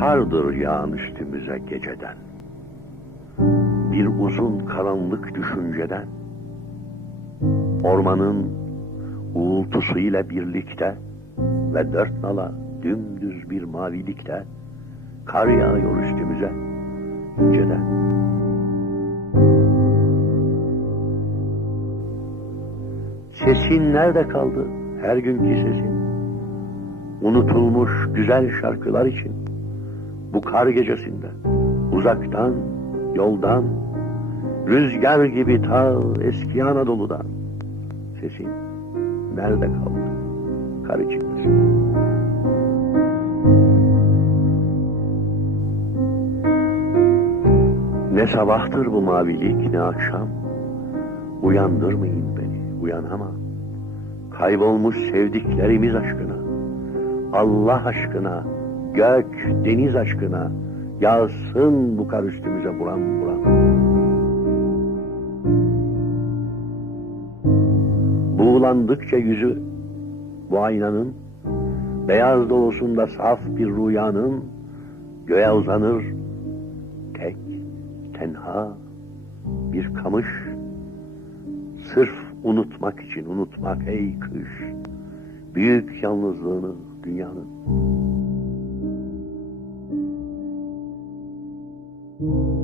Kardır yağan üstümüze geceden. Bir uzun karanlık düşünceden. Ormanın uğultusuyla birlikte ve dört nala dümdüz bir mavilikte kar yağıyor üstümüze inceden. Sesin nerede kaldı her günkü sesin? Unutulmuş güzel şarkılar için bu kar gecesinde uzaktan, yoldan, rüzgar gibi ta eski Anadolu'dan. Sesin nerede kaldı? Kar içindir. Ne sabahtır bu mavilik ne akşam? Uyandırmayın beni uyanamam. Kaybolmuş sevdiklerimiz aşkına Allah aşkına Gök deniz aşkına Yağsın bu kar üstümüze buram buram. Buğulandıkça yüzü bu aynanın Beyaz dolusunda saf bir rüyanın Göğe uzanır tek tenha bir kamış. Sırf unutmak için unutmak ey kış büyük yalnızlığını dünyanın thank you.